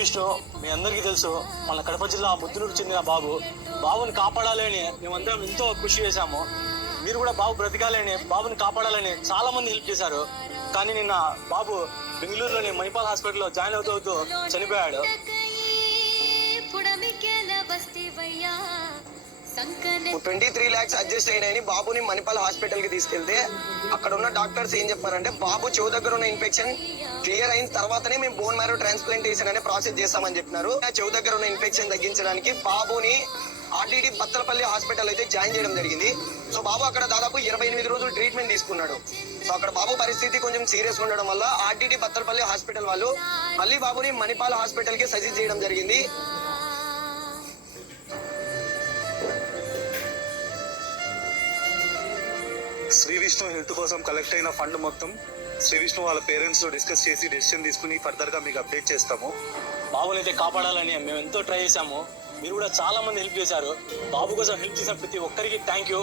విష్ణు, మీ అందరికీ తెలుసు, మన కడప జిల్లా ముద్దునూరు చెందిన బాబుని కాపాడాలని మేమందరం ఎంతో కృషి చేశాము. మీరు కూడా బాబు బ్రతికాలని, బాబుని కాపాడాలని చాలా మంది హెల్ప్ చేశారు. కానీ నిన్న బాబు బెంగళూరులోని మణిపాల్ హాస్పిటల్లో జాయిన్ అవుతూ చనిపోయాడు. 23 lakhs అడ్జస్ట్ అయినాయని బాబుని మణిపాల్ హాస్పిటల్ కి తీసుకెళ్తే అక్కడ ఉన్న డాక్టర్స్ ఏం చెప్పారంటే, బాబు చెవు దగ్గర ఉన్న ఇన్ఫెక్షన్ క్లియర్ అయిన తర్వాతనే మేము బోన్ మ్యారో ట్రాన్స్ప్లాంటేషన్ అనే ప్రాసెస్ చేస్తామని చెప్పినారు. చెవు దగ్గర ఉన్న ఇన్ఫెక్షన్ తగ్గించడానికి బాబుని ఆర్టీడీ బత్తలపల్లి హాస్పిటల్ అయితే జాయిన్ చేయడం జరిగింది. సో బాబు అక్కడ దాదాపు 28 రోజులు ట్రీట్మెంట్ తీసుకున్నాడు. సో అక్కడ బాబు పరిస్థితి కొంచెం సీరియస్ ఉండడం వల్ల ఆర్టీడీ బత్తలపల్లి హాస్పిటల్ వాళ్ళు మళ్ళీ బాబుని మణిపాల్ హాస్పిటల్ కి సజెస్ట్ చేయడం జరిగింది. శ్రీ విష్ణు హెల్త్ కోసం కలెక్ట్ అయిన ఫండ్ మొత్తం శ్రీ విష్ణు వాళ్ళ పేరెంట్స్ తో డిస్కస్ చేసి డెసిషన్ తీసుకుని ఫర్దర్ గా మీకు అప్డేట్ చేస్తాము. బాబుని అయితే కాపాడాలని మేము ఎంతో ట్రై చేశాము. మీరు కూడా చాలా మంది హెల్ప్ చేశారు. బాబు కోసం హెల్ప్ చేసిన ప్రతి ఒక్కరికి థ్యాంక్ యూ.